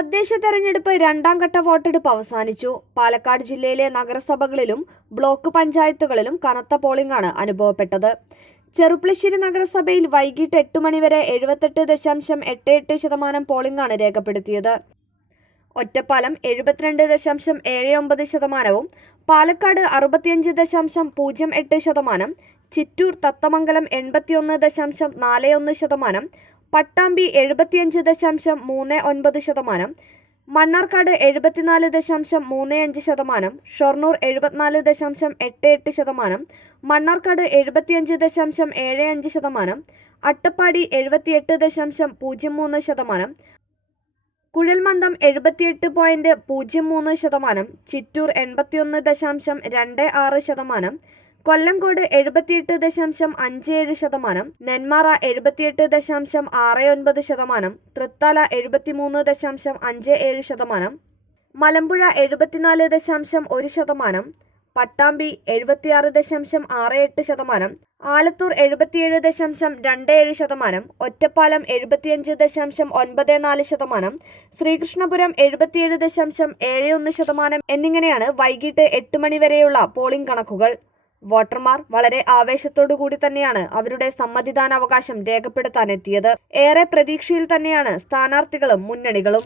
തദ്ദേശ തെരഞ്ഞെടുപ്പ് രണ്ടാം ഘട്ട വോട്ടെടുപ്പ് അവസാനിച്ചു. പാലക്കാട് ജില്ലയിലെ നഗരസഭകളിലും ബ്ലോക്ക് പഞ്ചായത്തുകളിലും കനത്ത പോളിംഗ് ആണ് അനുഭവപ്പെട്ടത്. ചെറുപ്പളശ്ശേരി നഗരസഭയിൽ വൈകിട്ട് എട്ട് മണിവരെ എഴുപത്തെട്ട് ദശാംശം എട്ട് എട്ട് ശതമാനം പോളിംഗാണ് രേഖപ്പെടുത്തിയത്. ഒറ്റപ്പാലം എഴുപത്തിരണ്ട് ദശാംശം ഏഴ് ഒമ്പത് ശതമാനവും പാലക്കാട് അറുപത്തിയഞ്ച് ദശാംശം പൂജ്യം എട്ട് ശതമാനം ചിറ്റൂർ തത്തമംഗലം എൺപത്തിയൊന്ന് ദശാംശം നാല് ഒന്ന് ശതമാനം പട്ടാമ്പി എഴുപത്തിയഞ്ച് ദശാംശം മൂന്ന് ഒൻപത് ശതമാനം മണ്ണാർക്കാട് എഴുപത്തിനാല് ദശാംശം മൂന്ന് അഞ്ച് ശതമാനം ഷൊർണൂർ എഴുപത്തിനാല് ദശാംശം എട്ട് എട്ട് ശതമാനം മണ്ണാർക്കാട് എഴുപത്തിയഞ്ച് ദശാംശം ഏഴ് അഞ്ച് ശതമാനം അട്ടപ്പാടി എഴുപത്തിയെട്ട് ദശാംശം പൂജ്യം മൂന്ന് ശതമാനം കുഴൽമന്ദം എഴുപത്തിയെട്ട് പോയിന്റ് പൂജ്യം മൂന്ന് ശതമാനം ചിറ്റൂർ എൺപത്തിയൊന്ന് ദശാംശം രണ്ട് ആറ് ശതമാനം കൊല്ലങ്കോട് എഴുപത്തിയെട്ട് ദശാംശം അഞ്ച് ഏഴ് ശതമാനം നെന്മാറ എഴുപത്തിയെട്ട് ദശാംശം ആറ് ഒൻപത് ശതമാനം തൃത്താല എഴുപത്തിമൂന്ന് ദശാംശം അഞ്ച് ഏഴ് ശതമാനം മലമ്പുഴ എഴുപത്തിനാല് ദശാംശം ഒരു ശതമാനം പട്ടാമ്പി എഴുപത്തിയാറ് ദശാംശം ആറ് എട്ട് ശതമാനം ആലത്തൂർ എഴുപത്തിയേഴ് ദശാംശം രണ്ട് ഏഴ് ശതമാനം ഒറ്റപ്പാലം എഴുപത്തിയഞ്ച് ദശാംശം ഒൻപത് നാല് ശതമാനം ശ്രീകൃഷ്ണപുരം എഴുപത്തിയേഴ് ദശാംശം ഏഴ് ഒന്ന് ശതമാനം എന്നിങ്ങനെയാണ് വൈകിട്ട് എട്ട് മണി വരെയുള്ള പോളിംഗ് കണക്കുകൾ. വോട്ടർമാർ വളരെ ആവേശത്തോടു കൂടി തന്നെയാണ് അവരുടെ സമ്മതിദാനാവകാശം രേഖപ്പെടുത്താനെത്തിയത്. ഏറെ പ്രതീക്ഷയിൽ തന്നെയാണ് സ്ഥാനാർത്ഥികളും മുന്നണികളും.